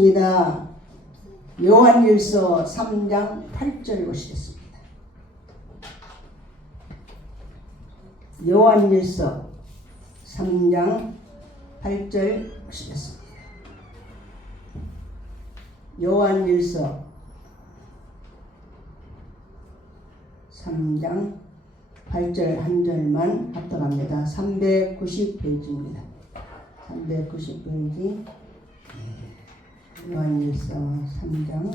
입니다. 요한일서 3장 8절 보시겠습니다. 요한일서 3장 8절 보시겠습니다. 요한일서 3장 8절 한 절만 합독합니다. 390페이지입니다. 390페이지 요한일서 3장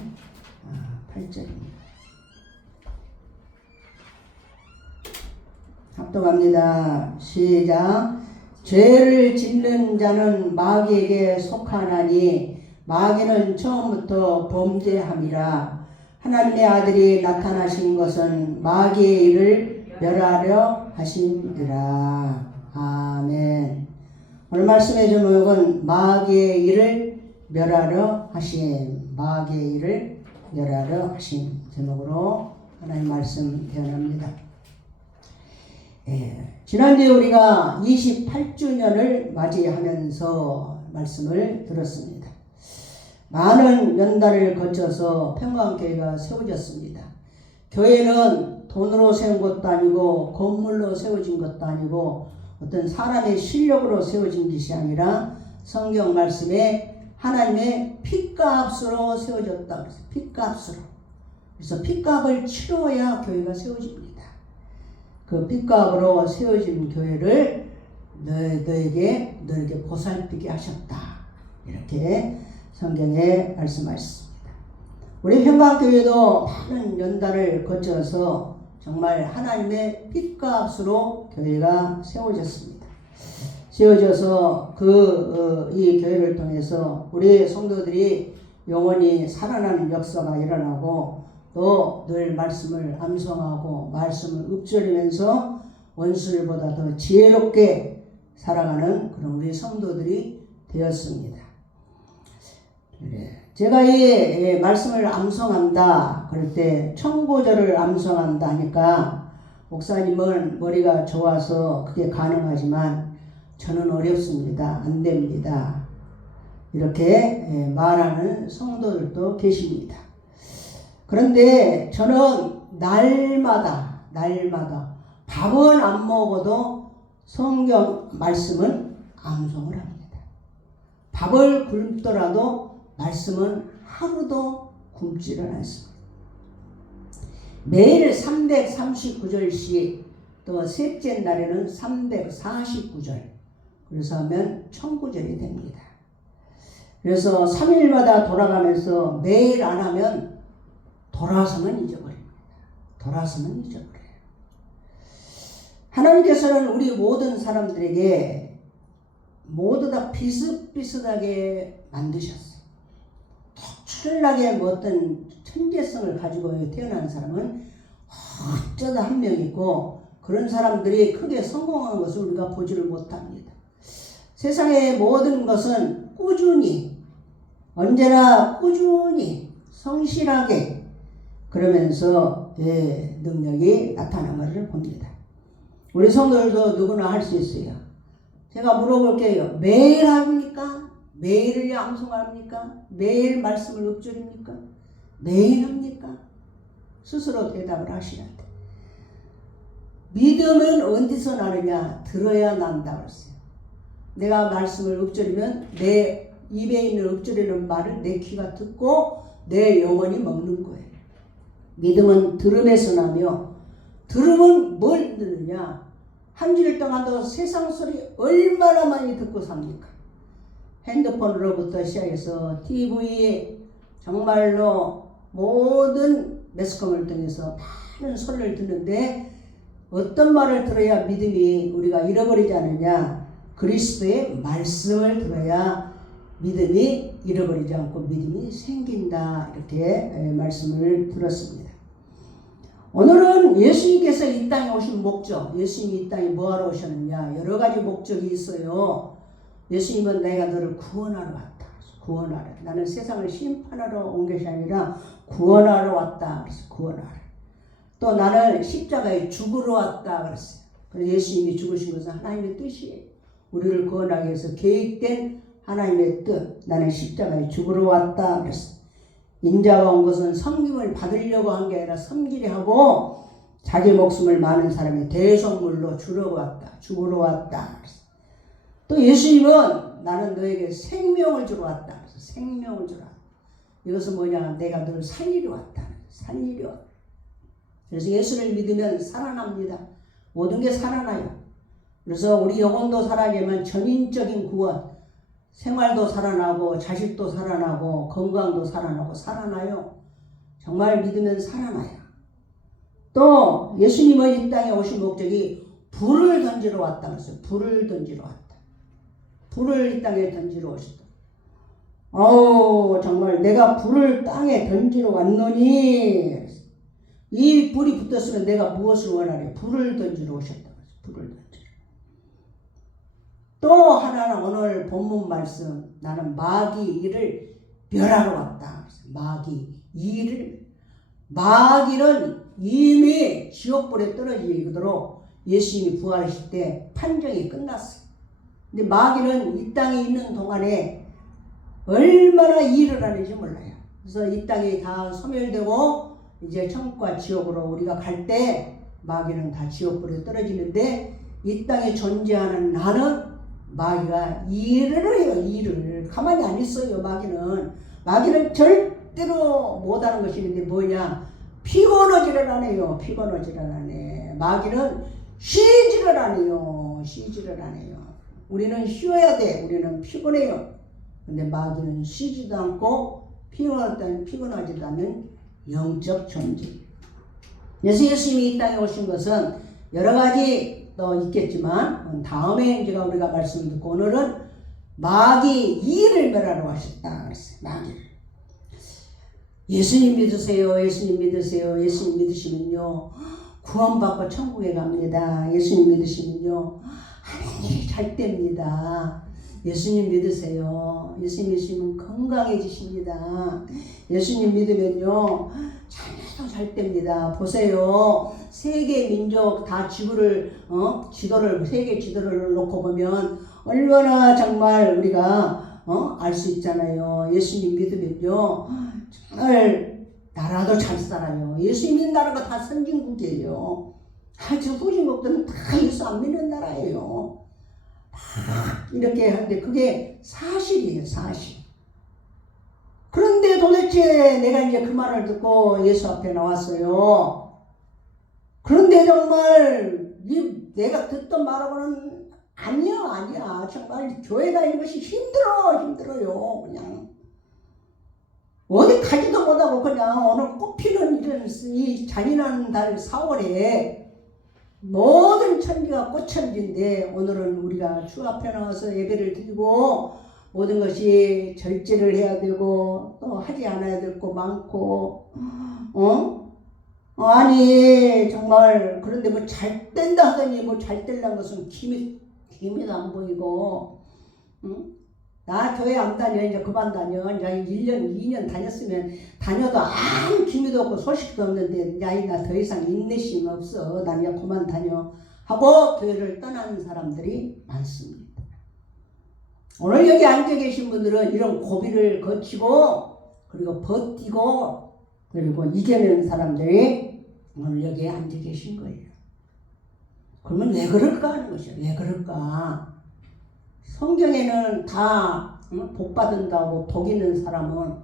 8절입니다. 합독합니다. 시작. 죄를 짓는 자는 마귀에게 속하나니 마귀는 처음부터 범죄함이라. 하나님의 아들이 나타나신 것은 마귀의 일을 멸하려 하심이라. 아멘. 오늘 말씀의 제목은 마귀의 일을 멸하려 하심, 마귀의 일을 멸하려 하심 제목으로 하나님 말씀 대언합니다. 지난주에 우리가 28주년을 맞이하면서 말씀을 들었습니다. 많은 연단을 거쳐서 평강교회가 세워졌습니다. 교회는 돈으로 세운 것도 아니고 건물로 세워진 것도 아니고 어떤 사람의 실력으로 세워진 것이 아니라 성경 말씀에 하나님의 핏값으로 세워졌다. 그래서 핏값으로. 그래서 핏값을 치러야 교회가 세워집니다. 그 핏값으로 세워진 교회를 너에게 보살피게 하셨다. 이렇게 성경에 말씀하셨습니다. 우리 평강교회도 많은 연단을 거쳐서 정말 하나님의 핏값으로 교회가 세워졌습니다. 세워져서 이 교회를 통해서 우리 성도들이 영원히 살아나는 역사가 일어나고 또 늘 말씀을 암송하고 말씀을 읊조리면서 원수들보다 더 지혜롭게 살아가는 그런 우리 성도들이 되었습니다. 제가 이 말씀을 암송한다 그럴 때 청고절을 암송한다 하니까 목사님은 머리가 좋아서 그게 가능하지만 저는 어렵습니다. 안 됩니다. 이렇게 말하는 성도들도 계십니다. 그런데 저는 날마다 밥은 안 먹어도 성경 말씀은 암송을 합니다. 밥을 굶더라도 말씀은 하루도 굶지를 않습니다. 매일 339절씩 또 셋째 날에는 349절 그래서 하면 청구절이 됩니다. 그래서 3일마다 돌아가면서 매일 안 하면 돌아서면 잊어버립니다. 돌아서면 잊어버려요. 하나님께서는 우리 모든 사람들에게 모두 다 비슷비슷하게 만드셨어요. 특출나게 어떤 천재성을 가지고 태어난 사람은 어쩌다 한 명 있고 그런 사람들이 크게 성공한 것을 우리가 보지를 못합니다. 세상의 모든 것은 꾸준히 언제나 꾸준히 성실하게 그러면서 능력이 나타나는 것을 봅니다. 우리 성도들도 누구나 할 수 있어요. 제가 물어볼게요. 매일 합니까? 매일 암송합니까? 매일 말씀을 읊조립니까? 매일 합니까? 스스로 대답을 하셔야 돼. 믿음은 어디서 나느냐? 들어야 난다 그랬어요. 내가 말씀을 읊조리면 내 입에 있는 읊조리는 말을 내 귀가 듣고 내 영혼이 먹는 거예요. 믿음은 들음에서 나며 들음은 뭘 듣느냐? 한 주일 동안도 세상 소리 얼마나 많이 듣고 삽니까? 핸드폰으로부터 시작해서 TV 정말로 모든 매스컴을 통해서 많은 소리를 듣는데 어떤 말을 들어야 믿음이 우리가 잃어버리지 않느냐? 그리스도의 말씀을 들어야 믿음이 잃어버리지 않고 믿음이 생긴다. 이렇게 말씀을 들었습니다. 오늘은 예수님께서 이 땅에 오신 목적, 예수님이 이 땅에 뭐하러 오셨느냐? 여러 가지 목적이 있어요. 예수님은 내가 너를 구원하러 왔다. 구원하러. 나는 세상을 심판하러 온 것이 아니라 구원하러 왔다. 그래서 구원하러. 또 나는 십자가에 죽으러 왔다. 그랬어요. 그래서 예수님이 죽으신 것은 하나님의 뜻이에요. 우리를 구원하기 위해서 계획된 하나님의 뜻. 나는 십자가에 죽으러 왔다. 그랬어. 인자가 온 것은 섬김을 받으려고 한 게 아니라 섬기려 하고 자기 목숨을 많은 사람이 대성물로 주러 왔다. 죽으러 왔다. 그랬어. 또 예수님은 나는 너에게 생명을 주러 왔다. 그래서 생명을 주러 왔다. 이것은 뭐냐? 내가 널 살리려 왔다. 살리려 왔다. 그래서 예수를 믿으면 살아납니다. 모든 게 살아나요. 그래서 우리 영혼도 살아나면 전인적인 구원, 생활도 살아나고 자식도 살아나고 건강도 살아나고 살아나요. 정말 믿으면 살아나요. 또 예수님은 이 땅에 오신 목적이 불을 던지러 왔다 그랬어요. 불을 던지러 왔다. 불을 이 땅에 던지러 오셨다. 정말 내가 불을 땅에 던지러 왔노니 이 불이 붙었으면 내가 무엇을 원하냐? 불을 던지러 오셨다. 불을 던지러. 또 하나는 오늘 본문 말씀, 나는 마귀 일을 멸하러 왔다. 마귀 일을, 마귀는 이미 지옥불에 떨어지도록 예수님이 부활하실 때 판정이 끝났어요. 근데 마귀는 이 땅에 있는 동안에 얼마나 일을 하는지 몰라요. 그래서 이 땅이 다 소멸되고 이제 천국과 지옥으로 우리가 갈 때 마귀는 다 지옥불에 떨어지는데 이 땅에 존재하는 나는 마귀가 일을 해요. 일을 가만히 안 있어요. 마귀는 절대로 못하는 것이 있는데 뭐냐? 피곤하지를 않아요. 피곤하지를 않네. 마귀는 쉬지를 않아요. 쉬지를 않아요. 우리는 쉬어야 돼. 우리는 피곤해요. 근데 마귀는 쉬지도 않고 피곤하지도 않는 영적 존재. 그래서 예수님이 이 땅에 오신 것은 여러 가지 또 있겠지만 다음에 제가 우리가 말씀을 듣고 오늘은 마귀 일을 멸하러 하셨다 그랬어요. 마귀를. 예수님 믿으세요. 예수님 믿으세요. 예수님 믿으시면요 구원받고 천국에 갑니다. 예수님 믿으시면요 하는 일이 잘 됩니다. 예수님 믿으세요. 예수님 믿으시면 건강해지십니다. 예수님 믿으면요 자녀도 잘 됩니다. 보세요. 세계 민족 다 지도를 세계 지도를 놓고 보면 얼마나 정말 우리가 알 수 있잖아요. 예수님 믿으면요 정말 나라도 잘 살아요. 예수님 믿는 나라가 다 선진국이에요. 아주 후진국들은 다 예수 안 믿는 나라예요. 이렇게 하는데 그게 사실이에요. 사실. 그런데 도대체 내가 이제 그 말을 듣고 예수 앞에 나왔어요. 그런데 정말 내가 듣던 말하고는 아니야. 정말 교회 다니는 것이 힘들어요. 그냥 어디 가지도 못하고 그냥 오늘 꽃피는 이런 이 잔인한 달 4월에 모든 천지가 꽃천지인데 오늘은 우리가 주 앞에 나와서 예배를 드리고 모든 것이 절제를 해야 되고 또 하지 않아야 될 거 많고 아니 정말 그런데 뭐 잘 된다 하더니 뭐 잘 되려는 것은 기미도 안 보이고 나 교회 안 다녀. 이제 그만 다녀. 이제 1년, 2년 다녔으면 다녀도 아무 기미도 없고 소식도 없는데 야, 나 더 이상 인내심 없어. 나 이제 그만 다녀. 하고 교회를 떠나는 사람들이 많습니다. 오늘 여기 앉아 계신 분들은 이런 고비를 거치고 그리고 버티고 그리고 이겨낸 사람들이 오늘 여기에 앉아 계신 거예요. 그러면 왜 그럴까 하는 것이야. 왜 그럴까? 성경에는 다 복 받은다고 복 있는 사람은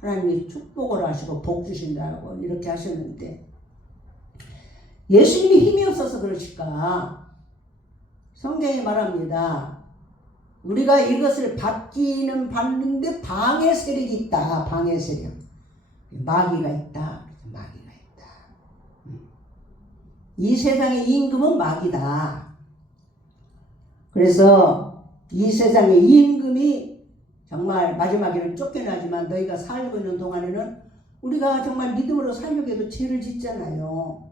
하나님이 축복을 하시고 복 주신다고 이렇게 하셨는데 예수님이 힘이 없어서 그러실까? 성경이 말합니다. 우리가 이것을 받기는 받는데 방해 세력이 있다. 방해 세력. 마귀가 있다. 마귀가 있다. 이 세상의 임금은 마귀다. 그래서 이 세상의 임금이 정말 마지막에는 쫓겨나지만 너희가 살고 있는 동안에는 우리가 정말 믿음으로 살려고 해도 죄를 짓잖아요.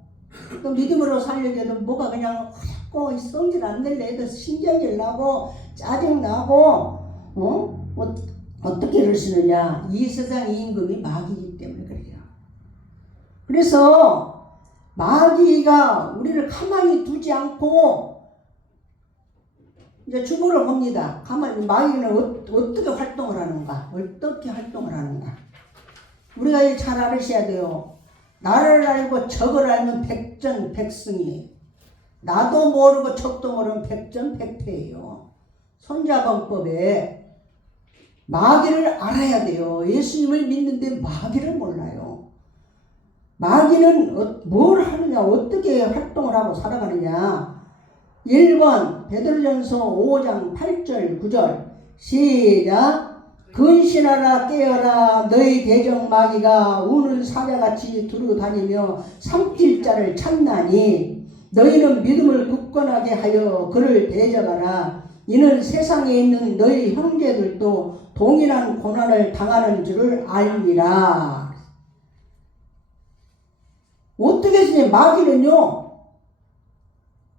또 믿음으로 살려고 해도 뭐가 그냥 허렵고 성질 안 낼래 해도 신경질 나고 짜증 나고 어떻게 이러시느냐. 이 세상의 임금이 마귀이기 때문에 그래요. 그래서 마귀가 우리를 가만히 두지 않고 이제 주부를 봅니다. 가만히 마귀는 어떻게 활동을 하는가? 어떻게 활동을 하는가? 우리가 잘 알으셔야 돼요. 나를 알고 적을 알면 백전백승이에요. 나도 모르고 적도 모르면 백전백패예요. 손자방법에 마귀를 알아야 돼요. 예수님을 믿는데 마귀를 몰라요. 마귀는 뭘 하느냐, 어떻게 활동을 하고 살아가느냐. 1번 베드로전서 5장 8절 9절 시작. 근신하라 깨어라 너희 대적 마귀가 우는 사자같이 두루다니며 삼킬 자를 찾나니 너희는 믿음을 굳건하게 하여 그를 대적하라. 이는 세상에 있는 너희 형제들도 동일한 고난을 당하는 줄을 알미라. 어떻게 했으니 마귀는요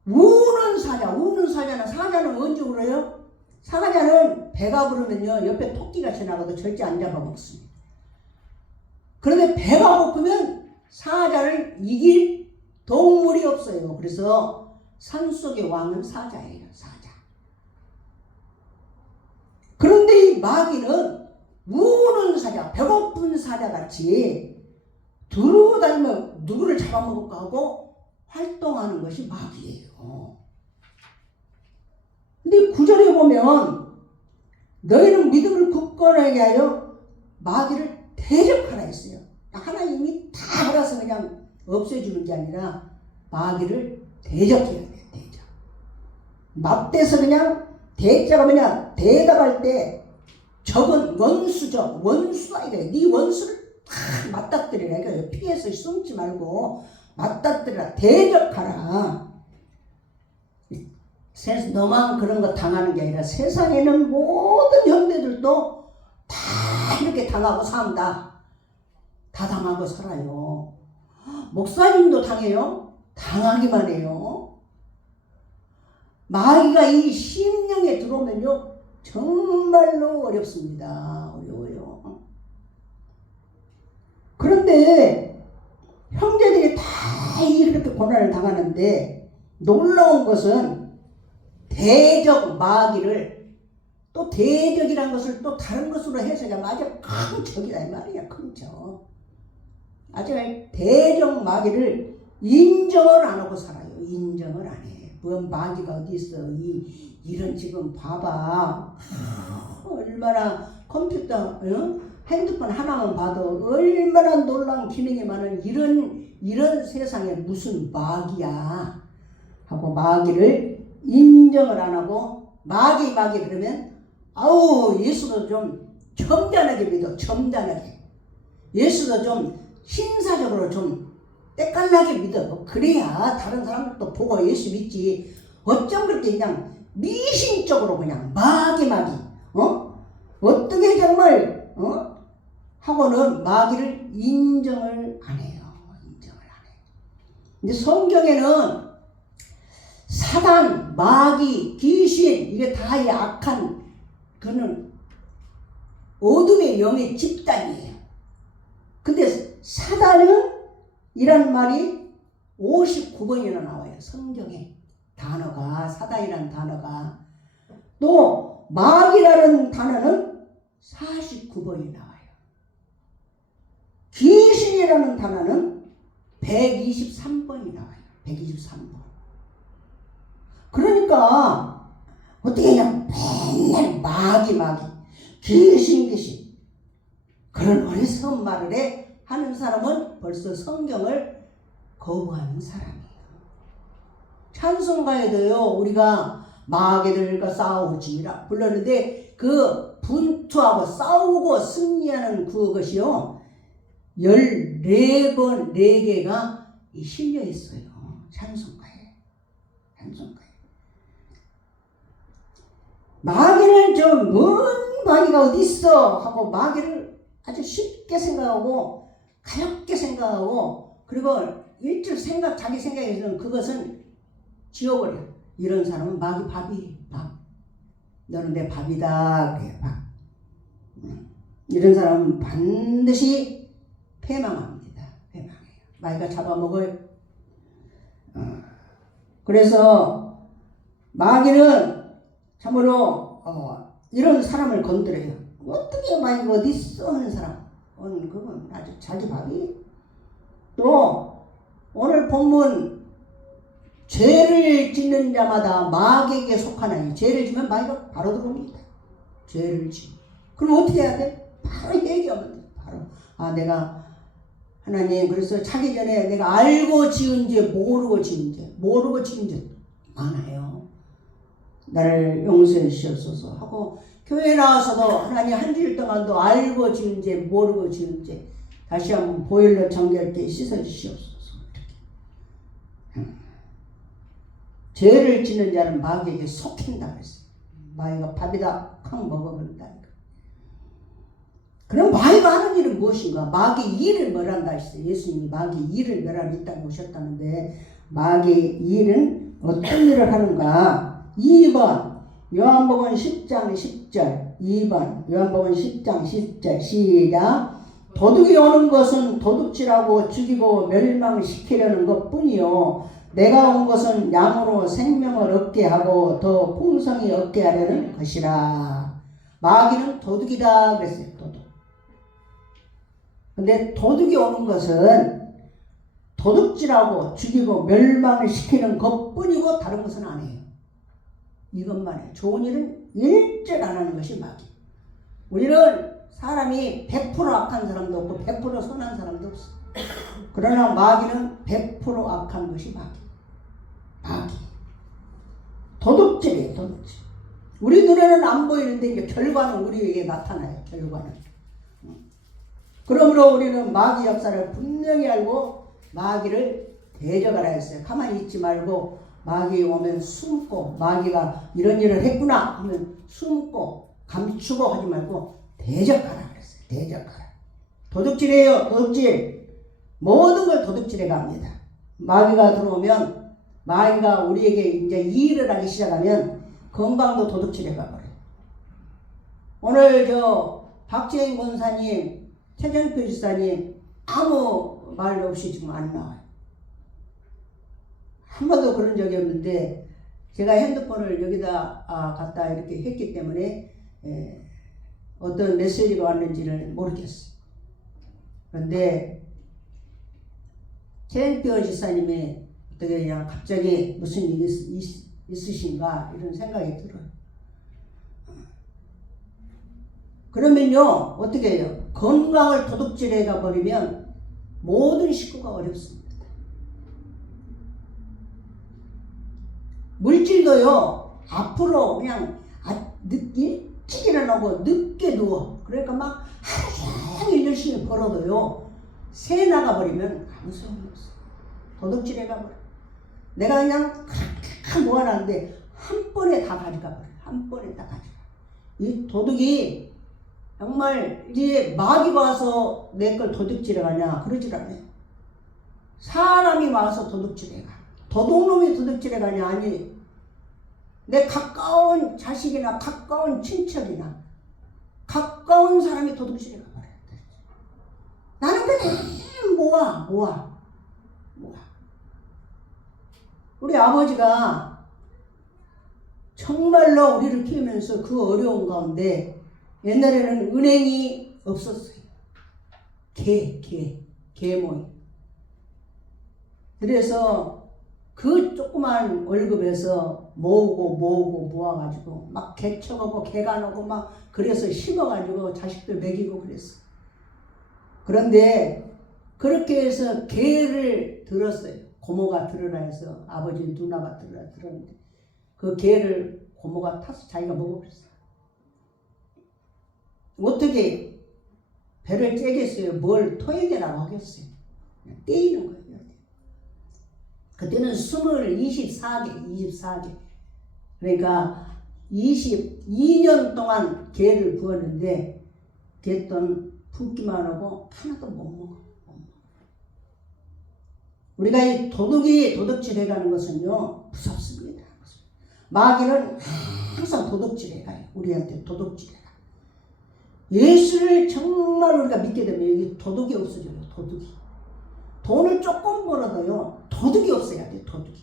우는 사자는 언제 울어요? 사자는 배가 부르면요 옆에 토끼가 지나가도 절대 안 잡아먹습니다. 그런데 배가 고프면 사자를 이길 동물이 없어요. 그래서 산속의 왕은 사자예요. 사자. 그런데 이 마귀는 우는 사자, 배고픈 사자같이 두루다니며 누구를 잡아먹을까 하고 활동하는 것이 마귀예요. 근데 9절에 보면 너희는 믿음을 굳건하게 하여 마귀를 대적하라 했어요. 하나님이 다 알아서 그냥 없애주는 게 아니라 마귀를 대적해야 돼요. 대적. 맞대서 그냥 대자가 뭐냐 대답할 때 적은 원수죠. 원수가 이래. 네 원수를 다 맞닥뜨리라. 그러니까 피해서 숨지 말고 맞닥뜨리라. 대적하라. 너만 그런 거 당하는 게 아니라 세상에는 모든 형제들도 다 이렇게 당하고 산다. 다 당하고 살아요. 목사님도 당해요. 당하기만 해요. 마귀가 이 심령에 들어오면요 정말로 어렵습니다. 어려워요. 그런데 형제들이 다 이렇게 고난을 당하는데 놀라운 것은 대적 마귀를 또 대적이라는 것을 또 다른 것으로 해석하면 아주 큰 적이다 이 말이야. 큰 적. 아주 대적 마귀를 인정을 안 하고 살아요. 인정을 안 해. 뭐 마귀가 어디 있어. 이런 지금 봐봐. 얼마나 컴퓨터 핸드폰 하나만 봐도 얼마나 놀라운 기능이 많은 이런 세상에 무슨 마귀야 하고 마귀를 인정을 안 하고 마귀 그러면 아우 예수도 좀 점잖하게 믿어. 점잖하게. 예수도 좀 신사적으로 좀 때깔나게 믿어. 그래야 다른 사람들도 보고 예수 믿지. 어쩜 그렇게 그냥 미신적으로 그냥 마귀 어떻게 정말 하고는 마귀를 인정을 안 해요. 인정을 안 해요. 근데 성경에는 사단, 마귀, 귀신 이게 다 이 악한 그는 어둠의 영의 집단이에요. 근데 사단은 이란 말이 59번이나 나와요. 성경에 단어가 사단이라는 단어가 또 마귀라는 단어는 49번이 나와요. 귀신이라는 단어는 123번이 나와요. 123번. 그러니까 어떻게 그냥 맨날 마귀 귀신 그런 어리석은 말을 하는 사람은 벌써 성경을 거부하는 사람이에요. 찬송가에도요 우리가 마귀들과 싸우지라 불렀는데 그 분투하고 싸우고 승리하는 그것이요 14번 4개가 실려 있어요. 찬송가에. 마귀는 좀 뭔 마귀가 어디 있어 하고 마귀를 아주 쉽게 생각하고 가볍게 생각하고 그리고 일절 자기 생각에서는 그것은 지워버려. 이런 사람은 마귀 밥이에요. 밥. 너는 내 밥이다. 그래 밥. 이런 사람은 반드시 패망합니다. 패망해요. 마귀가 잡아먹어요. 그래서 마귀는 참으로 이런 사람을 건드려요. 어떻게 많이 어디 있어 하는 사람. 그건 아주 자기 밥이. 또 오늘 본문 죄를 짓는 자마다 마귀에게 속하나니 죄를 지면 마귀가 바로 들어옵니다. 죄를 지. 그럼 어떻게 해야 돼? 바로 얘기하면 돼. 바로 내가 하나님 그래서 자기 전에 내가 알고 지은 죄 모르고 지은 죄 많아요. 나를 용서해 주시옵소서 하고 교회 나와서도 하나님 한 주일 동안도 알고 지은 죄 모르고 지은 죄 다시 한번 보일러 정결케 씻어 주시옵소서. 죄를 짓는 자는 마귀에게 속힌다 그랬어요. 마귀가 밥이다 칵 먹어버린다. 그럼 마귀가 하는 일은 무엇인가? 마귀 일을 멸한다 했어요. 예수님이 마귀 일을 멸하러 이 땅에 오셨다는데 마귀 일은 어떤 일을 하는가? 2번 요한복음 10장 10절 2번 요한복음 10장 10절 시작. 도둑이 오는 것은 도둑질하고 죽이고 멸망시키려는 것뿐이요 내가 온 것은 양으로 생명을 얻게 하고 더 풍성히 얻게 하려는 것이라. 마귀는 도둑이다 그랬어요. 도둑. 근데 도둑이 오는 것은 도둑질하고 죽이고 멸망을 시키는 것뿐이고 다른 것은 안 해요. 이것만 해요. 좋은 일은 일절 안 하는 것이 마귀. 우리는 사람이 100% 악한 사람도 없고 100% 선한 사람도 없어. 그러나 마귀는 100% 악한 것이 마귀. 도둑질이에요. 도둑질. 우리 눈에는 안 보이는데 이제 결과는 우리에게 나타나요. 결과는. 그러므로 우리는 마귀 역사를 분명히 알고 마귀를 대적하라 했어요. 가만히 있지 말고 마귀 오면 숨고 마귀가 이런 일을 했구나 하면 숨고 감추고 하지 말고 대적하라 그랬어요. 대적하라. 도둑질이에요. 도둑질. 모든 걸 도둑질해 갑니다. 마귀가 들어오면 마귀가 우리에게 이제 일을 하기 시작하면 건강도 도둑질해 가버려요. 오늘 박재인 권사님 최정표 지사님 아무 말 없이 지금 안 나와요. 한 번도 그런 적이 없는데 제가 핸드폰을 여기다 갖다 이렇게 했기 때문에 어떤 메시지가 왔는지를 모르겠어요. 그런데 최정표 지사님이 어떻게 그냥 갑자기 무슨 일이 있으신가 이런 생각이 들어요. 그러면요 어떻게 해요? 건강을 도둑질해 가버리면 모든 식구가 어렵습니다. 물질도요 앞으로 그냥 일찍 일어나고 늦게 누워. 그러니까 막 하루 종일 열심히 벌어도요 새 나가버리면 아무 소용이 없어. 도둑질해 가버려. 내가 그냥 그렇게 모아놨는데 한 번에 다 가져가 버려. 한 번에 다 가져가. 이 도둑이 정말 이제 마귀가 와서 내 걸 도둑질해 가냐 그러질 않아요. 사람이 와서 도둑질해 가. 도둑놈이 도둑질해 가냐 아니 내 가까운 자식이나 가까운 친척이나 가까운 사람이 도둑질해 가버려. 나는 그냥 모아. 우리 아버지가 정말로 우리를 키우면서 그 어려운 가운데 옛날에는 은행이 없었어요. 계모임. 그래서 그 조그만 월급에서 모아가지고 막 개 쳐가고 개가 나고 막 그래서 심어가지고 자식들 먹이고 그랬어. 그런데 그렇게 해서 개를 들었어요. 고모가 들으라 해서 아버지 누나가 들었는데 그 개를 고모가 타서 자기가 먹어버렸어요. 어떻게 배를 째겠어요? 뭘 토해내라고 하겠어요? 떼이는 거예요. 그때는 24개. 그러니까 22년 동안 개를 부었는데 개돈 붓기만 하고 하나도 못 먹어. 우리가 이 도둑질 해가는 것은요 무섭습니다. 마귀는 항상 도둑질 해가요. 우리한테 도둑질 해가. 예수를 정말 우리가 믿게 되면 이 도둑이 없어져요. 도둑이. 돈을 조금 벌어도요 도둑이 없어야 돼. 도둑이.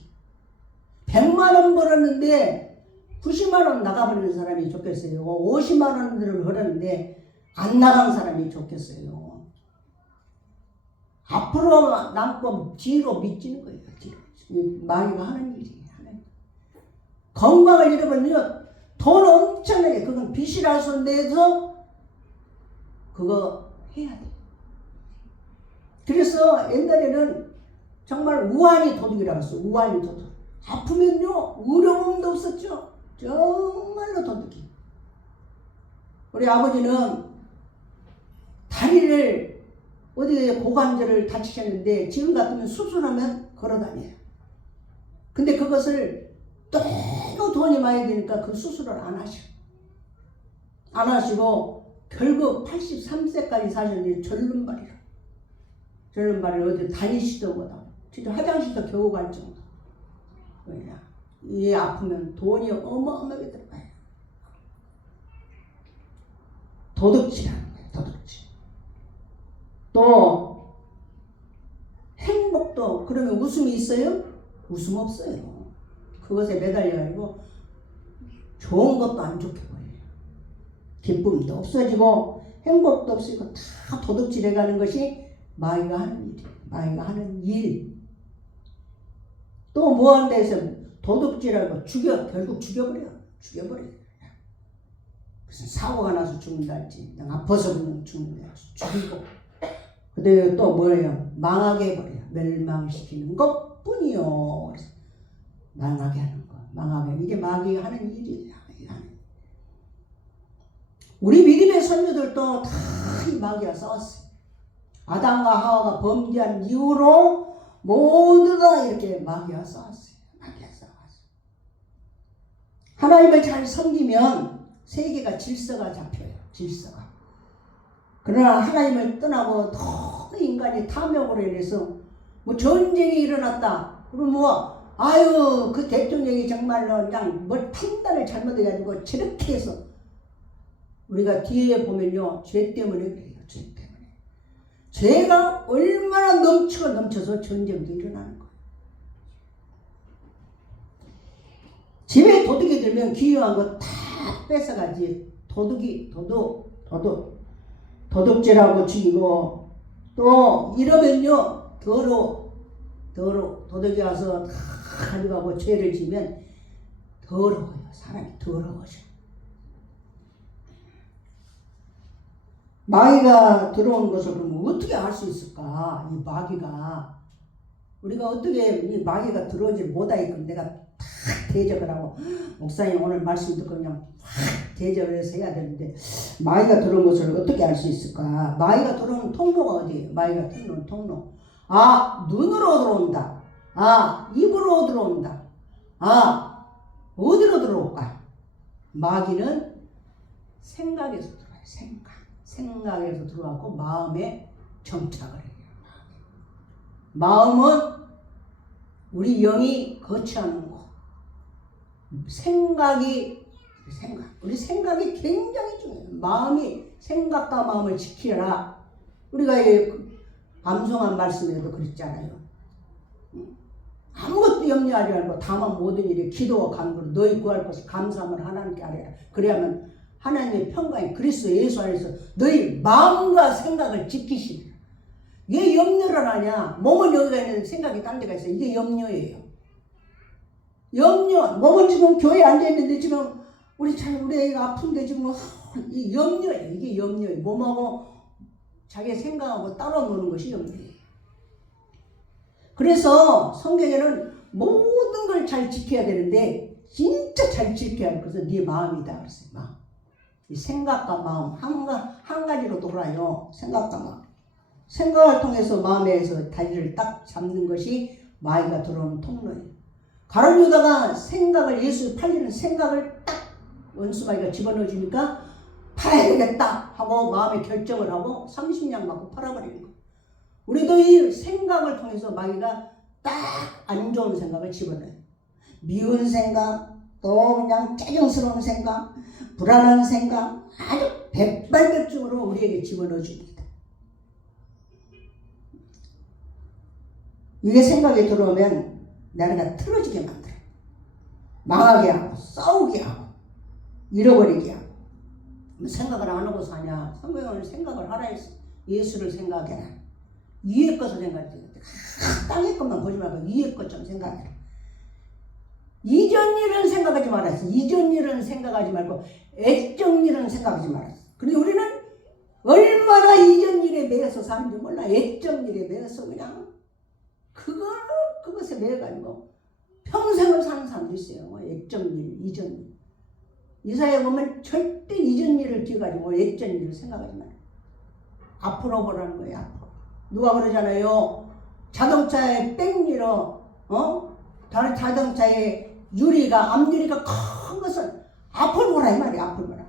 100만 원 벌었는데 90만 원 나가버리는 사람이 좋겠어요? 50만 원들을 벌었는데 안 나간 사람이 좋겠어요? 앞으로 남고 뒤로 미치는 거예요. 뒤로. 마귀가 하는 일이에요. 건강을 잃어버리면 돈 엄청나게, 그건 빚이라서 내서 그거 해야 돼. 그래서 옛날에는 정말 우환이 도둑이라고 했어요. 우환이 도둑. 아프면요 의료보험도 없었죠. 정말로 도둑이. 우리 아버지는 다리를 어디에 고관절을 다치셨는데 지금 같으면 수술하면 걸어다녀요. 근데 그것을 너무 돈이 많이 드니까 그 수술을 안 하셔. 안 하시고 결국 83세까지 사셨는데 절름발이라. 절름발을 어디 다니시도 못하고 진짜 화장실도 겨우 갈 정도. 왜냐? 이 아프면 돈이 어마어마하게 들어가요. 도둑질하는 거예요. 도둑질. 또 행복도 그러면 웃음이 있어요? 웃음 없어요. 그것에 매달려가지고 좋은 것도 안 좋게 보여요. 기쁨도 없어지고 행복도 없어지고 다 도둑질해가는 것이 마귀가 하는 일이에요. 마귀가 하는 일. 또 뭐하는 데서 도둑질하고 결국 죽여버려요. 무슨 사고가 나서 죽는다 할지, 그냥 아파서 죽는다 할지 죽이고. 근데 또 뭐예요? 망하게 해버려요. 멸망시키는 것 뿐이요. 그래서 망하게 하는 거. 이게 마귀가 하는 일이에요. 우리 믿음의 선조들도 다 이 마귀와 싸웠어요. 아담과 하와가 범죄한 이후로 모두 다 이렇게 마귀와 싸웠어요. 하나님을 잘 섬기면 세계가 질서가 잡혀요. 질서가. 그러나 하나님을 떠나고 너무 인간이 탐욕으로 인해서 뭐 전쟁이 일어났다. 그럼 아유 그 대통령이 정말로 그냥 뭘 판단을 잘못해가지고 저렇게 해서 우리가 뒤에 보면요 죄 때문에 그래요. 죄 때문에. 죄가 얼마나 넘쳐서 전쟁도 일어나는 거예요. 집에 도둑이 들면 귀한 거 다 뺏어가지. 도둑질하고 죽이고 또 이러면요 도둑이 와서 다 가져가고 죄를 지면 더러워요. 사람이 더러워져. 마귀가 들어오는 것을 그러면 어떻게 알 수 있을까? 이 마귀가 우리가 어떻게 이 마귀가 들어오지 못하게끔 내가 다 대적을 하고 목사님 오늘 말씀 듣고 그냥 확 대적을 해서 해야 되는데 마귀가 들어온 것을 어떻게 알 수 있을까? 마귀가 들어오는 통로가 어디예요? 마귀가 들어오는 통로. 눈으로 들어온다. 입으로 들어온다. 어디로 들어올까? 마귀는 생각에서 들어와요. 생각에서 들어와고 마음에 정착을 해요. 마음은 우리 영이 거처하는 곳. 우리 생각이 굉장히 중요해요. 생각과 마음을 지키라. 우리가 암송한 말씀에도 그랬잖아요. 아무것도 염려하지 말고 다만 모든 일에 기도와 간구로 너희 구할 것을 감사함을 하나님께 아뢰라. 그래야만 하나님의 평강이 그리스도 예수 안에서 너희 마음과 생각을 지키시리라. 왜 염려를 하냐? 몸은 여기가 있는 생각이 딴 데가 있어요. 이게 염려예요. 몸은 지금 교회에 앉아있는데 지금 우리 애가 아픈데 지금 이 염려예요. 이게 염려예요. 몸하고 자기 생각하고 따로 노는 것이 염려예요. 그래서 성경에는 모든 걸 잘 지켜야 되는데 진짜 잘 지켜야 할 것은 네 마음이다 그랬어요. 마음. 이 생각과 마음 한 가지로 돌아요. 생각과 마음. 생각을 통해서 마음에서 다리를 딱 잡는 것이 마귀가 들어오는 통로예요. 가룟 유다가 예수 팔리는 생각을 딱 원수마귀가 집어넣어 주니까 팔아야 되겠다 하고 마음에 결정을 하고 30냥 받고 팔아버리는 거예요. 우리도 이 생각을 통해서 마귀가 딱 안 좋은 생각을 집어넣어요. 미운 생각, 또 그냥 짜증스러운 생각, 불안한 생각, 아주 백발백중으로 우리에게 집어넣어 줍니다. 이게 생각이 들어오면 나라가 틀어지게 만들어요. 망하게 하고 싸우게 하고 잃어버리게 하고. 생각을 안 하고 사냐? 성경은 생각을 하라 했어. 예수를 생각해라. 위의 것을 생각해. 땅의 것만 보지 말고 위의 것 좀 생각해라. 이전 일은 생각하지 말았어. 이전 일은 생각하지 말고 애정 일은 생각하지 말았어. 근데 우리는 얼마나 이전 일에 매여서 사는지 몰라. 애정 일에 매여서 그냥 그것에 매여가지고 평생을 사는 사람도 있어요. 애정 일, 이전 일. 이사야 보면 절대 이전 일을 기어가지고 애전 일을 생각하지 말아요. 앞으로 보라는 거예요. 앞으로. 누가 그러잖아요. 자동차에 뺑 밀어, 다른 자동차에 유리가, 앞유리가 큰 것은 앞을 보라 이 말이야. 앞을 보라.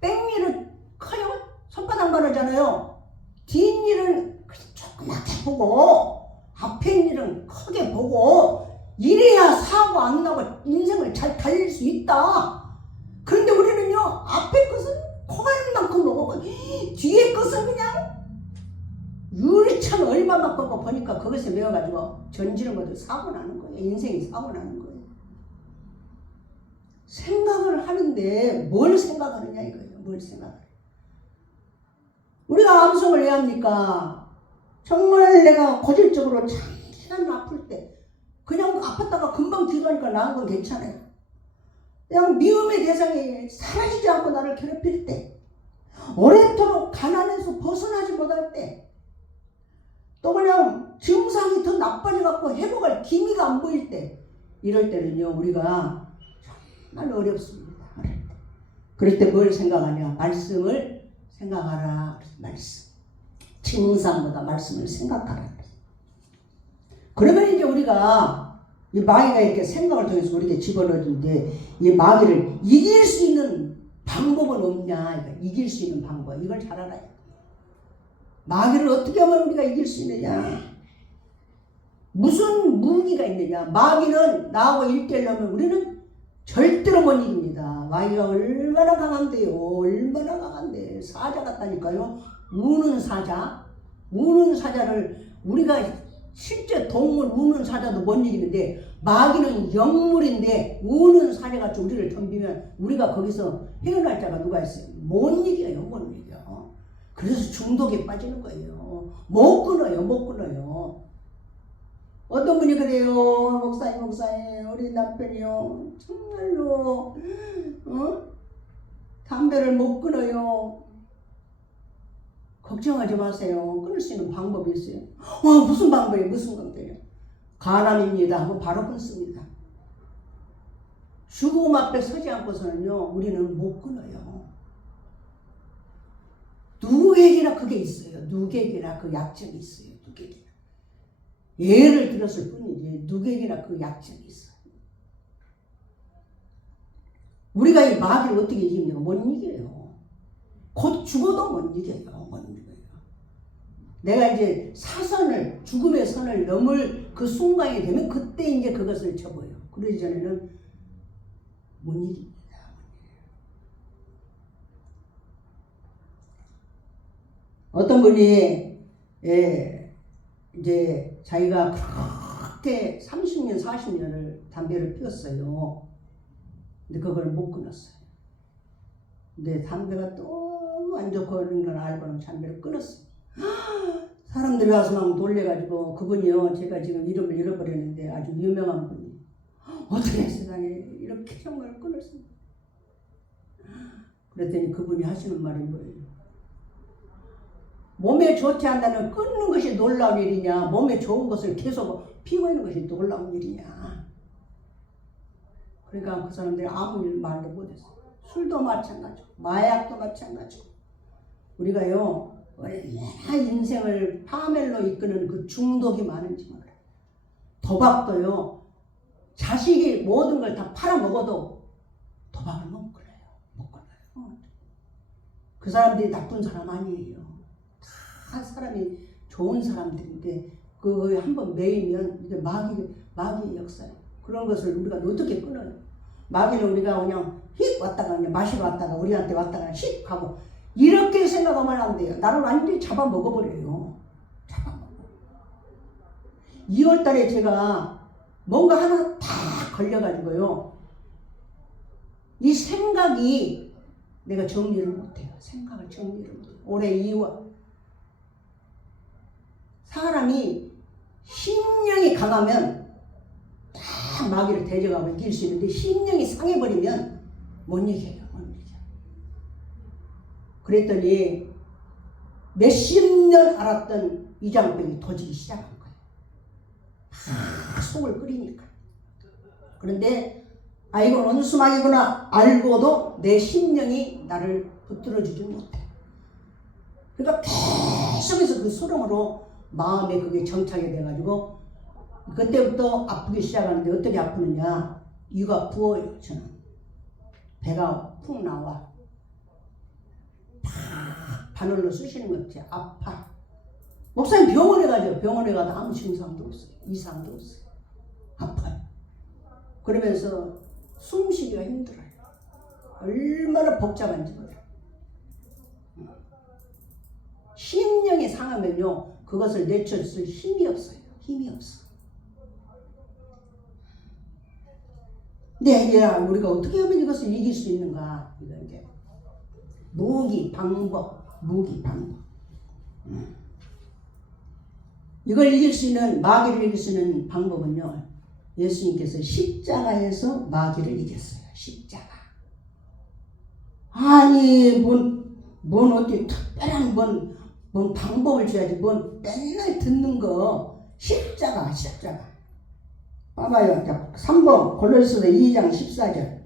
뺑밀은 커요. 손바닥만 하잖아요. 뒷일은 조그맣게 보고 앞에 일은 크게 보고 이래야 사고 안 나고 인생을 잘 달릴 수 있다. 그런데 우리는요, 앞에 것은 콩알만큼 먹고 뒤에 것은 그냥 유리창 얼마만큼 보니까 그것에 매어가지고 전지는 것도 사고 나는 거예요. 인생이 사고 나는 거예요. 생각을 하는데 뭘 생각하느냐 이거예요. 뭘 생각을. 우리가 암송을 왜 합니까? 정말 내가 고질적으로 잠깐 아플 때 그냥 아팠다가 금방 기도하니까 나은 건 괜찮아요. 그냥 미움의 대상이 사라지지 않고 나를 괴롭힐 때, 오래도록 가난해서 벗어나지 못할 때, 또 그냥 증상이 더 나빠져갖고 회복할 기미가 안 보일 때, 이럴 때는요 우리가 정말 어렵습니다. 그럴 때 뭘 생각하냐? 말씀을 생각하라. 말씀. 증상보다 말씀을 생각하라. 그러면 이제 우리가 이 마귀가 이렇게 생각을 통해서 우리에게 집어넣어주는데 이 마귀를 이길 수 있는 방법은 없냐? 이길 수 있는 방법. 이걸 잘 알아야 돼. 마귀를 어떻게 하면 우리가 이길 수 있느냐? 무슨 무기가 있느냐? 마귀는 나하고 1대1하면 우리는 절대로 못 이깁니다. 마귀가 얼마나 강한데요. 얼마나 강한데. 사자 같다니까요. 우는 사자. 우는 사자를 우리가 실제 동물 우는 사자도 못 이기는데 마귀는 영물인데 우는 사자같이 우리를 덤비면 우리가 거기서 헤어날 자가 누가 있어요? 못 이겨요. 못 이겨. 그래서 중독에 빠지는 거예요. 못 끊어요. 못 끊어요. 어떤 분이 그래요. 목사님 우리 남편이요 정말로 담배를 못 끊어요. 걱정하지 마세요. 끊을 수 있는 방법이 있어요. 무슨 방법이에요? 무슨 방법이에요? 간암입니다 하고 바로 끊습니다. 죽음 앞에 서지 않고서는요 우리는 못 끊어요. 누구에게나 그게 있어요. 누구에게나 그 약점이 있어요. 누구에게나. 예를 들었을 뿐이지 누구에게나 그 약점이 있어요. 우리가 이 마귀를 어떻게 이깁니까? 못 이겨요. 곧 죽어도 못 이겨요. 못 이겨요. 내가 이제 사선을, 죽음의 선을 넘을 그 순간이 되면 그때 이제 그것을 접어요. 그러기 전에는 못 이깁니다. 어떤 분이 이제 자기가 그렇게 30년, 40년을 담배를 피웠어요. 근데 그걸 못 끊었어요. 근데 담배가 너무 안 좋고 그런 걸 알고는 담배를 끊었어요. 사람들이 와서 막 놀래가지고 그분이요 제가 지금 이름을 잃어버렸는데 아주 유명한 분이 어떻게 세상에 이렇게 정말 끊을 수 있나. 그랬더니 그분이 하시는 말이 뭐예요? 몸에 좋지 않다는 끊는 것이 놀라운 일이냐, 몸에 좋은 것을 계속 피우고 있는 것이 놀라운 일이냐. 그러니까 그 사람들이 아무 말도 못했어요. 술도 마찬가지고 마약도 마찬가지고 우리가요 얼마나 인생을 파멸로 이끄는 그 중독이 많은지 몰라요. 도박도요 자식이 모든 걸 다 팔아먹어도 도박을 못 끊어요. 못 끊어요. 그 사람들이 나쁜 사람 아니에요. 다 사람이 좋은 사람들인데 그 한번 매이면 이게 마귀의 역사예요. 그런 것을 우리가 어떻게 끊어요? 마귀는 우리가 그냥 휙 왔다가 그냥 마시러 왔다가 우리한테 왔다가 휙 가고 이렇게 생각하면 안 돼요. 나를 완전히 잡아먹어버려요. 잡아먹어. 2월달에 제가 뭔가 하나 다 걸려가지고요. 이 생각이 내가 정리를 못해요. 생각을 정리를 못해요. 올해 이후와 사람이 심령이 강하면 딱 마귀를 대적하고 이길 수 있는데 심령이 상해버리면 못 이겨요. 못 이겨. 그랬더니 몇십 년 알았던 위장병이 터지기 시작한 거예요. 속을 끓이니까. 그런데 아 이건 원수마귀구나 알고도 내 심령이 나를 붙들어주지 못해. 그러니까 계속해서 그 소름으로 마음에 그게 정착이 돼가지고 그때부터 아프기 시작하는데 어떻게 아프느냐. 이가 부어요. 저는 배가 푹 나와. 팍 바늘로 쑤시는 것 같아요. 아파. 목사님 병원에 가죠. 병원에 가도 아무 증상도 없어요. 이상도 없어요. 아파요. 그러면서 숨쉬기가 힘들어요. 얼마나 복잡한지 몰라요. 심령이 상하면요 그것을 내쫓을 힘이 없어요. 힘이 없어. 근데 야, 우리가 어떻게 하면 이것을 이길 수 있는가? 이게 무기 방법. 이걸 이길 수 있는 마귀를 이길 수 있는 방법은요. 예수님께서 십자가에서 마귀를 이겼어요. 십자가. 아니 뭔 어떻게 특별한 뭔 방법을 줘야지. 뭔 맨날 듣는 거 십자가. 봐봐요. 자, 3번 골로새서 2장 14절.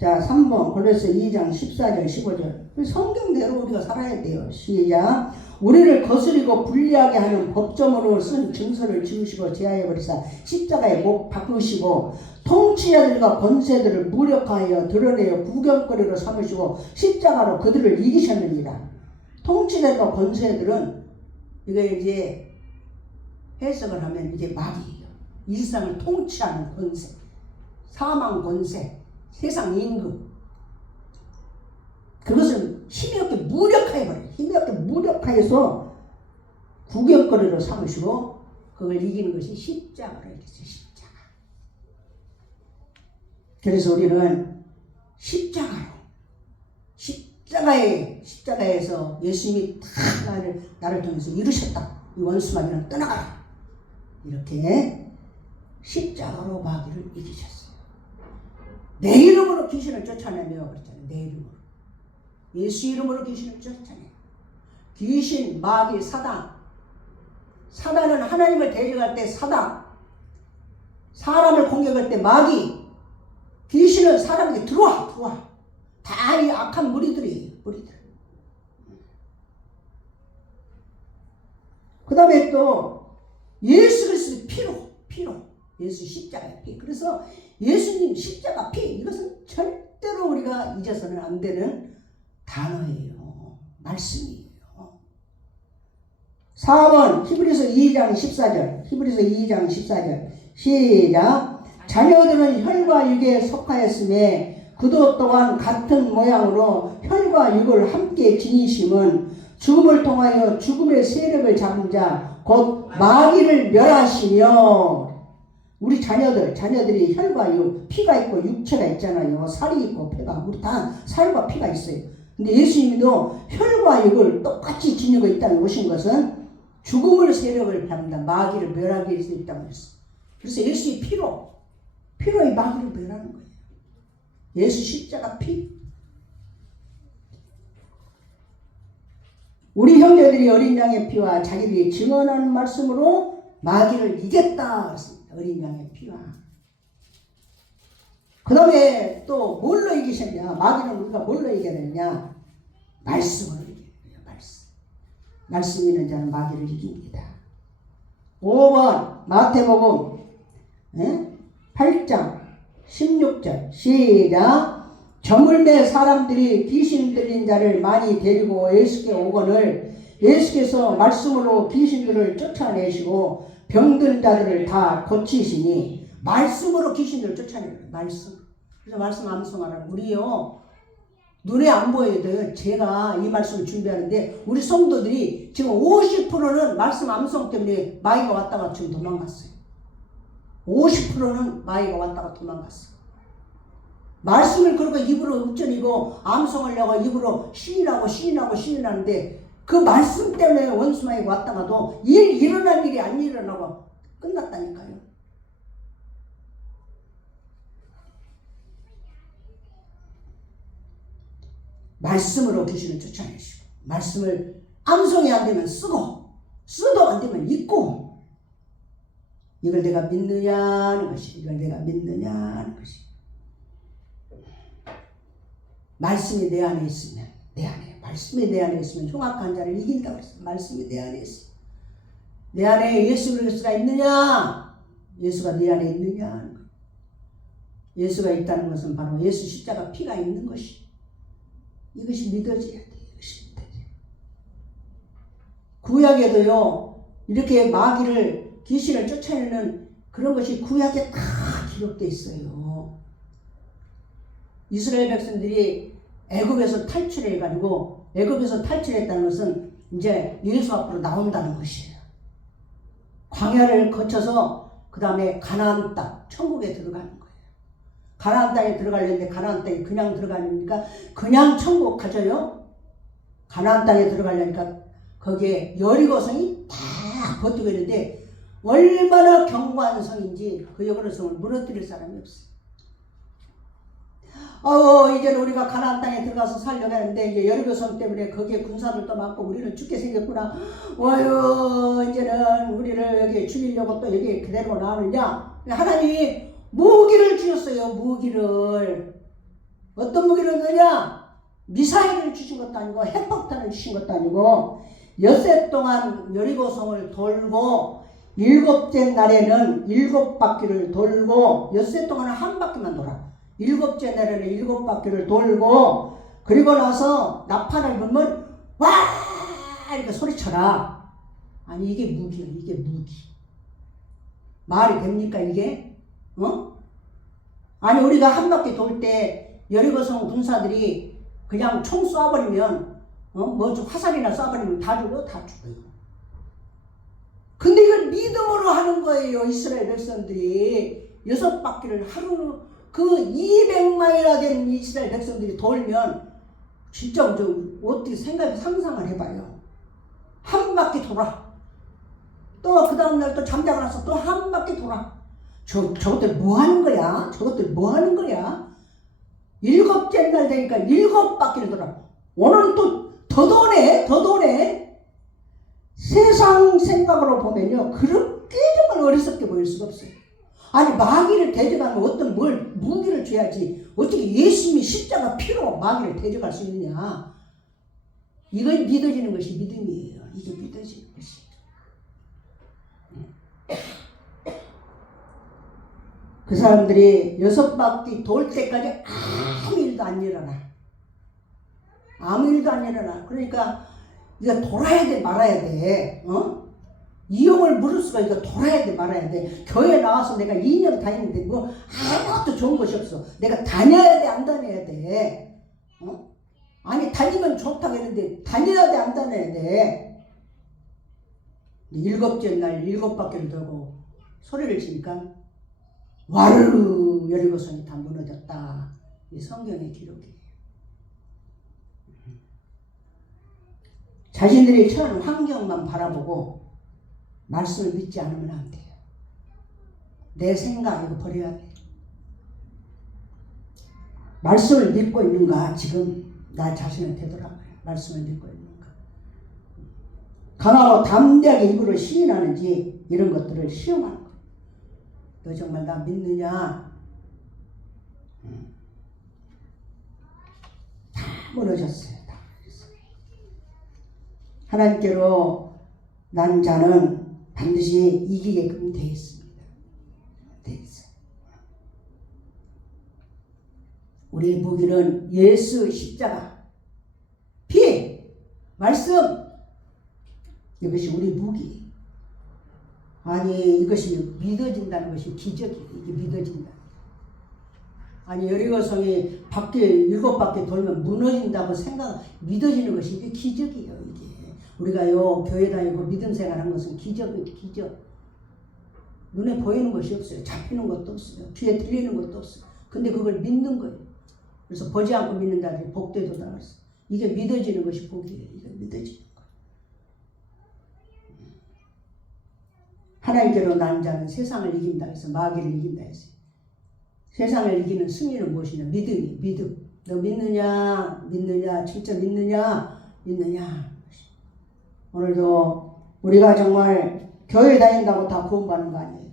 자, 3번 골로새서 2장 14절 15절. 성경대로 우리가 살아야 돼요. 시작. 우리를 거스리고 불리하게 하는 법정으로 쓴 증서를 지우시고 제하여버리사 십자가에 못 바꾸시고 통치자들과 권세들을 무력하여 드러내어 구경거리로 삼으시고 십자가로 그들을 이기셨느니라. 통치자들과 권세들은 이게 이제 해석을 하면 이게 마귀예요. 일상을 통치하는 권세, 사망 권세, 세상 임금. 그것을 힘이 없게 무력화해버려요. 힘이 없게 무력화해서 구경거리로 삼으시고 그걸 이기는 것이 십자가로 이겼어요. 그래서 우리는 십자가에서 예수님이 다 나를 통해서 이루셨다. 이 원수마귀는 떠나가라. 이렇게 십자가로 마귀를 이기셨어요. 내 이름으로 귀신을 쫓아내며 그랬잖아요. 내 이름으로. 예수 이름으로 귀신을 쫓아내요. 귀신, 마귀, 사단. 사단은 하나님을 대적할 때 사단. 사람을 공격할 때 마귀. 귀신은 사람에게 들어와. 다 이 악한 무리들이에요. 그 다음에 또 예수 그리스도의 피로. 예수 십자가의 피. 그래서 예수님 십자가 피. 이것은 절대로 우리가 잊어서는 안 되는 단어예요. 말씀이에요. 4번 히브리서 2장 14절. 히브리서 2장 14절. 시작. 자녀들은 혈과 육에 속하였음에 그도 또한 같은 모양으로 혈과 육을 함께 지니심은 죽음을 통하여 죽음의 세력을 잡은 자 곧 마귀를 멸하시며. 우리 자녀들이 혈과 육, 피가 있고 육체가 있잖아요. 살이 있고 폐가. 우리 다 살과 피가 있어요. 근데 예수님도 혈과 육을 똑같이 지니고 있다는 오신 것은 죽음을 세력을 잡는다. 마귀를 멸하게 할 수 있다고 했어. 그래서 예수의 피로 이 마귀를 멸하는 거예요. 예수 십자가 피. 우리 형제들이 어린 양의 피와 자기들이 증언하는 말씀으로 마귀를 이겼다 그랬습니다. 어린 양의 피와. 그 다음에 또 뭘로 이기셨냐. 마귀는 우리가 뭘로 이겨냈냐. 말씀으로 이겨요. 말씀 있는 자는 마귀를 이깁니다. 5번 마태복음 8장 16절 시작. 저물매 사람들이 귀신 들린 자를 많이 데리고 예수께 오거늘 예수께서 말씀으로 귀신들을 쫓아내시고 병든 자들을 다 고치시니. 말씀으로 귀신들을 쫓아내요. 말씀. 그래서 말씀 암송하라는 우리요 눈에 안 보여야 돼요. 제가 이 말씀을 준비하는데 우리 성도들이 지금 50%는 말씀 암송 때문에 마귀가 왔다가 지금 도망갔어요. 50%는 마귀가 왔다가 도망갔어. 말씀을 그러고 입으로 읊조리고 암송하려고 입으로 신이나고 그 말씀 때문에 원수마에게 왔다가도 일어날 일이 안 일어나고 끝났다니까요. 말씀으로 귀신을 쫓아내시고 말씀을 암송이 안 되면 쓰고 쓰도 안 되면 잊고 이걸 내가 믿느냐는 것이 이걸 내가 믿느냐는 것이 말씀이 내 안에 있으면 내 안에 말씀이 내 안에 있으면 흉악한 자를 이긴다고 했어요. 말씀이 내 안에 있어. 내 안에 예수 그리스도가 있느냐 예수가 내 안에 있느냐 하는 거예요. 예수가 있다는 것은 바로 예수 십자가 피가 있는 것이 이것이 믿어져야 돼. 이것이 믿어져야 돼. 구약에도요 이렇게 마귀를 귀신을 쫓아내는 그런 것이 구약에 다 기록되어 있어요. 이스라엘 백성들이 애굽에서 탈출해가지고 애굽에서 탈출했다는 것은 이제 예수 앞으로 나온다는 것이에요. 광야를 거쳐서 그 다음에 가나안 땅 천국에 들어가는 거예요. 가나안 땅에 들어가려는데 가나안 땅에 그냥 들어가니까 그냥 천국 가져요. 가나안 땅에 들어가려니까 거기에 여리고성이 다 버티고 있는데 얼마나 견고한 성인지 그 여리고성을 무너뜨릴 사람이 없어요. 이제는 우리가 가나안 땅에 들어가서 살려고 하는데 이제 여리고성 때문에 거기에 군사들도 많고 우리는 죽게 생겼구나. 이제는 우리를 여기 죽이려고 또 여기 그대로 나오느냐. 하나님이 무기를 주셨어요. 무기를. 어떤 무기를 넣느냐? 미사일을 주신 것도 아니고 핵폭탄을 주신 것도 아니고 엿새 동안 여리고성을 돌고 일곱째 날에는 7바퀴를 돌고 엿새 동안은 한 바퀴만 돌아. 7째 날에는 7바퀴를 돌고 그리고 나서 나팔을 불면 와 이렇게 소리쳐라. 아니 이게 무기야. 이게 무기. 말이 됩니까 이게? 아니 우리가 한 바퀴 돌 때 여리고성 군사들이 그냥 총 쏴버리면 화살이나 쏴버리면 다 죽어요. 근데 이걸 믿음으로 하는 거예요. 이스라엘 백성들이 6바퀴를 하루 그 200마일이나 된 이스라엘 백성들이 돌면 진짜 어떻게 상상을 해봐요. 한 바퀴 돌아. 또 그 다음날 또 잠자고 나서 또 한 바퀴 돌아. 저것들 뭐 하는 거야? 저것들 뭐 하는 거야? 7째 날 되니까 7바퀴를 돌아. 오늘은 또 더 도네. 세상 생각으로 보면요. 그렇게 정말 어리석게 보일 수가 없어요. 아니 마귀를 대적하면 어떤 무기를 줘야지 어떻게 예수님이 십자가 피로 마귀를 대적할 수 있느냐. 이걸 믿어지는 것이 믿음이에요. 이게 믿어지는 것이. 그 사람들이 6바퀴 돌 때까지 아무 일도 안 일어나. 아무 일도 안 일어나. 그러니까 이거 돌아야 돼 말아야 돼. 이용을 물을 수가 이거 돌아야 돼 말아야 돼. 교회 나와서 내가 2년 다니는데 뭐 아무것도 좋은 것이 없어. 내가 다녀야 돼 안 다녀야 돼? 아니 다니면 좋다고 했는데 다녀야 돼 안 다녀야 돼? 7째 날 7바퀴를 돌고 소리를 치니까 와르르 여리고성이 다 무너졌다. 이 성경의 기록이에요. 자신들이 처한 환경만 바라보고 말씀을 믿지 않으면 안 돼요. 내 생각 이거 버려야 돼. 말씀을 믿고 있는가? 지금 나 자신을 되돌아봐요. 말씀을 믿고 있는가? 강하고 담대하게 입으로 시인하는지 이런 것들을 시험하는 거예요. 너 정말 나 믿느냐? 다 무너졌어요. 다 무너졌어요. 하나님께로 난 자는 반드시 이기게끔 되어 있습니다. 되어 있어요. 우리의 무기는 예수 십자가, 피, 말씀, 이것이 우리 무기. 아니 이것이 믿어진다는 것이 기적이에요. 이게 믿어진다. 아니 여리고성이 7바퀴 돌면 무너진다고 믿어지는 것이 이게 기적이에요. 이게 우리가요 교회 다니고 믿음 생활하는 것은 기적이에요. 기적. 눈에 보이는 것이 없어요. 잡히는 것도 없어요. 귀에 들리는 것도 없어요. 근데 그걸 믿는 거예요. 그래서 보지 않고 믿는 자들이 복되도다 그랬어. 이게 믿어지는 것이 복이에요. 이게 믿어지는 거. 하나님께로 난 자는 세상을 이긴다 해서 마귀를 이긴다 해서 세상을 이기는 승리는 무엇이냐? 믿음이 믿음. 너 믿느냐? 믿느냐? 진짜 믿느냐? 믿느냐? 오늘도 우리가 정말 교회 다닌다고 다 구원받는 거 아니에요.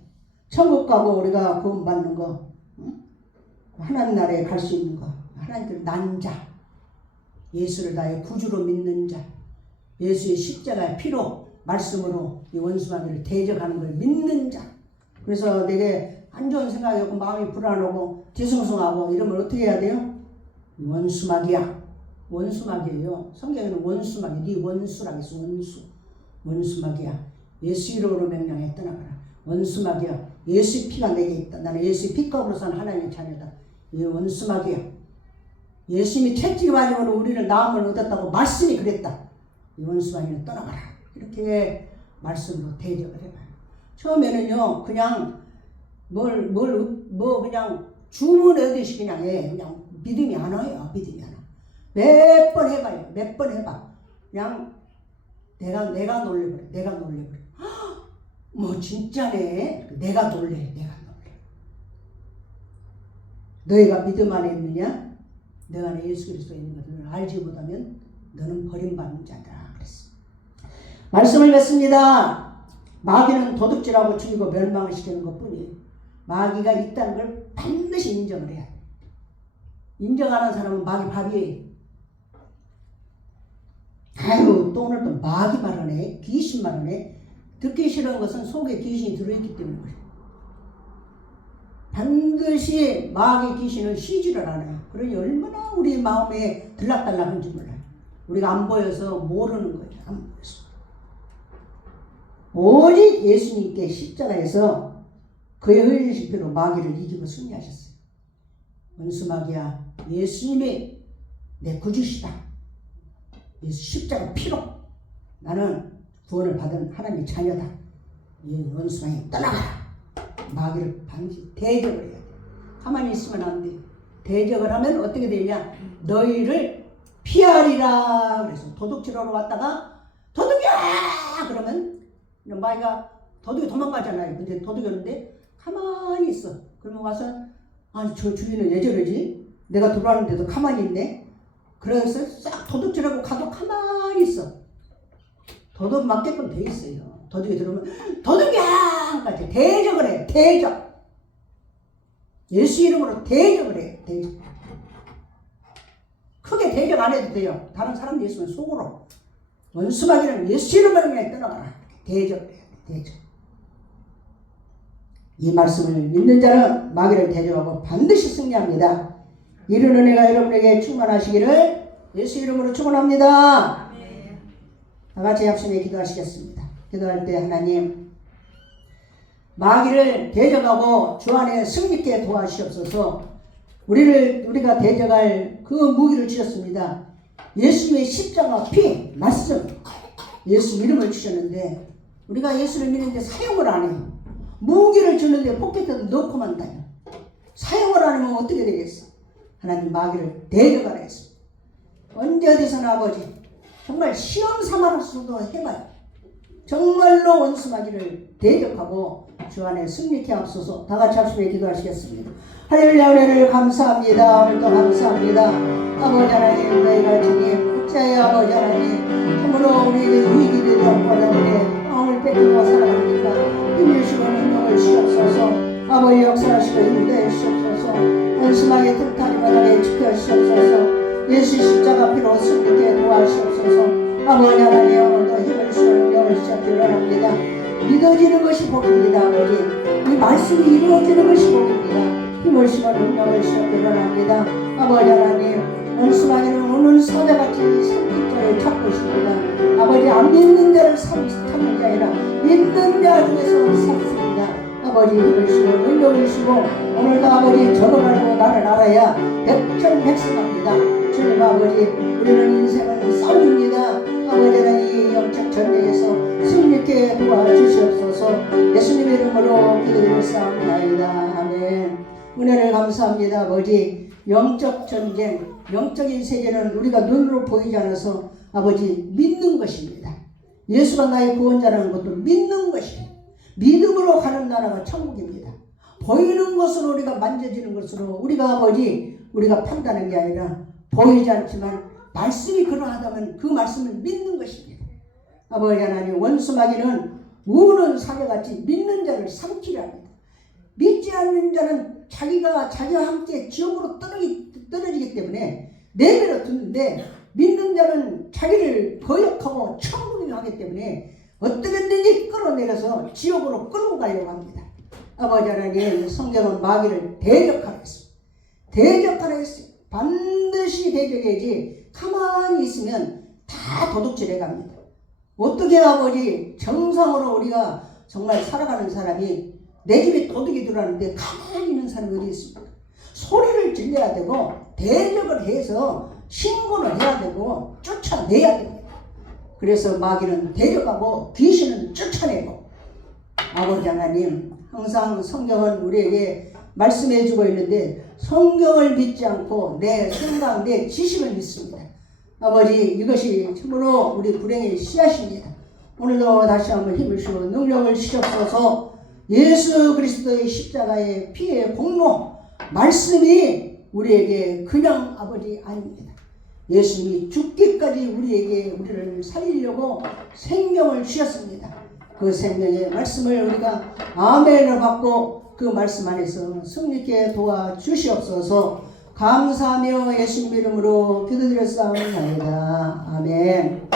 천국 가고 우리가 구원받는 거, 응? 하나님 나라에 갈 수 있는 거, 하나님께로 난 자, 예수를 나의 구주로 믿는 자, 예수의 십자가의 피로 말씀으로 이 원수마귀를 대적하는 걸 믿는 자. 그래서 내게 안 좋은 생각이 오고 마음이 불안하고 뒤숭숭하고 이러면 어떻게 해야 돼요? 원수마귀야. 원수마귀예요. 성경에는 원수마귀, 네 원수라고 했어. 원수마귀야. 예수 이름으로 명령해 떠나가라. 원수마귀야. 예수의 피가 내게 있다. 나는 예수의 피값으로 산 하나님의 자녀다. 이 원수마귀야. 예수님이 채찍이 맞으므로 우리를 나음을 얻었다고 말씀이 그랬다. 이 원수마귀는 떠나가라. 이렇게 말씀으로 대적을 해봐요. 처음에는요, 그냥 그냥 주문하듯이 그냥 그냥 믿음이 안 와요. 믿음이 안 와. 몇 번 해봐요. 몇 번 해봐. 그냥 내가 놀래버려. 내가 놀래버려. 뭐 진짜네. 내가 놀래. 너희가 믿음 안에 있느냐? 너 안에 예수 그리스도가 있는 것을 알지 못하면 너는 버림받는 자다. 그랬어. 말씀을 맺습니다. 마귀는 도둑질하고 죽이고 멸망을 시키는 것뿐이에요. 마귀가 있다는 걸 반드시 인정을 해야 돼. 인정하는 사람은 마귀 밥이에요. 아유, 또 오늘 또 마귀 말하네. 귀신 말하네. 듣기 싫은 것은 속에 귀신이 들어있기 때문에 그래. 반드시 마귀 귀신은 쉬지를 않아요. 그러니 얼마나 우리 마음에 들락달락한지 몰라요. 우리가 안 보여서 모르는 거예요. 안 보여서. 오직 예수님께 십자가에서 그의 흘리신 피로 마귀를 이기고 승리하셨어요. 원수마귀야, 예수님이 내 구주시다. 예수 십자가 피로 나는 구원을 받은 하나님의 자녀다. 이 원수마귀 떠나가라. 마귀를 반드시 대적을 해야 돼. 가만히 있으면 안 돼. 대적을 하면 어떻게 되냐? 너희를 피하리라. 그래서 도둑질하러 왔다가 도둑이야! 그러면 마귀가 도둑이 도망가잖아요. 근데 도둑이 오는데 가만히 있어. 그러면 와서 아니 저 주인은 왜 저러지? 내가 들어왔는데도 가만히 있네. 그래서 싹 도둑질하고 가도 가만히 있어. 도둑 맞게끔 돼 있어요. 도둑이 들어오면 도둑이야! 까지 대적을 해. 대적. 예수 이름으로 대적을 해. 대적. 크게 대적 안 해도 돼요. 다른 사람들 있으면 속으로. 원수마귀는 예수 이름으로 그냥 떠나가라. 대적을 해. 대적. 이 말씀을 믿는 자는 마귀를 대적하고 반드시 승리합니다. 이런 은혜가 여러분에게 충만하시기를 예수 이름으로 축원합니다. 다 같이 합심해 기도하시겠습니다. 기도할 때 하나님, 마귀를 대적하고 주 안에 승리케 도와주시옵소서. 우리가 대적할 그 무기를 주셨습니다. 예수님의 십자가 피, 말씀, 예수 이름을 주셨는데 우리가 예수를 믿는데 사용을 안 해요. 무기를 주는데 포켓에도 넣고만 다녀. 사용을 안 하면 어떻게 되겠어? 하나님 마귀를 대적하라 했습니다. 언제 어디서나 아버지 정말 시험 삼아서도 해봐요. 정말로 원수마귀를 대적하고 주 안에 승리케 하옵소서. 다 같이 합심해 기도하시겠습니다. 할렐루야. 은혜를 감사합니다. 오늘도 감사합니다. 아버지 하나님, 너희가 주님 국자의 아버지 하나님, 참으로 우리의 위기 되었거든요. 마음을 뺏기고 살아가니까 힘주시고 능력을 주옵소서. 아버지 역사하시고 인도해 주옵소서. 원수마귀의 틈타니 바닥에 지켜주옵소서. 예수 십자가 피로 승리케 도와주옵소서. 아버지 하나님, 오늘도 힘을 주시고 능력을 주시옵소서. 일어납니다. 믿어지는 것이 복입니다. 아버지, 이 말씀이 이루어지는 것이 복입니다. 힘을 주시고 능력을 주시옵소서. 일어납니다. 아버지 하나님, 원수마귀는 오는 소자같이 삼킬 자를 찾고 있습니다. 아버지, 안 믿는 자를 찾는 게 아니라 믿는 자 중에서 찾습니다. 아버지, 힘을 주시고 능력을 주시고 오늘도 아버지 저를 알고 나를 알아야 백전백승합니다. 주님 아버지, 우리는 인생은 싸움입니다. 아버지는 이 영적 전쟁에서 승리케 도와주시옵소서. 예수님의 이름으로 기도드렸사옵나이다. 아멘. 은혜를 감사합니다. 아버지, 영적 전쟁, 영적인 세계는 우리가 눈으로 보이지 않아서 아버지 믿는 것입니다. 예수가 나의 구원자라는 것도 믿는 것이에요. 믿음으로 가는 나라가 천국입니다. 보이는 것으로 우리가 만져지는 것으로 우리가 아버지 우리가 판단하는 게 아니라 보이지 않지만 말씀이 그러하다면 그 말씀을 믿는 것입니다. 아버지 하나님, 원수 마귀는 우는 사자같이 믿는 자를 삼키려 합니다. 믿지 않는 자는 자기와 함께 지옥으로 떨어지기 때문에 내버려 두는데, 믿는 자는 자기를 거역하고 천국에 하기 때문에 어떻게든지 끌어내려서 지옥으로 끌고 가려고 합니다. 아버지 하나님, 성경은 마귀를 대적하라 했습니다. 대적하라 했어요. 반드시 대적해야지 가만히 있으면 다 도둑질해 갑니다. 어떻게 아버지 정상으로 우리가 정말 살아가는 사람이 내 집에 도둑이 들어왔는데 가만히 있는 사람이 어디 있습니까? 소리를 질러야 되고 대적을 해서 신고를 해야 되고 쫓아내야 됩니다. 그래서 마귀는 대적하고 귀신은 쫓아내고, 아버지 하나님, 항상 성경은 우리에게 말씀해 주고 있는데 성경을 믿지 않고 내 생각, 내 지식을 믿습니다. 아버지, 이것이 참으로 우리 불행의 씨앗입니다. 오늘도 다시 한번 힘을 주시고 능력을 주시옵소서. 예수 그리스도의 십자가의 피의 공로, 말씀이 우리에게 그냥 아버지 아닙니다. 예수님이 죽기까지 우리를 살리려고 생명을 주셨습니다. 그 생명의 말씀을 우리가 아멘을 받고 그 말씀 안에서 승리케 도와주시옵소서. 감사하며 예수님 이름으로 기도드렸사옵나이다. 아멘.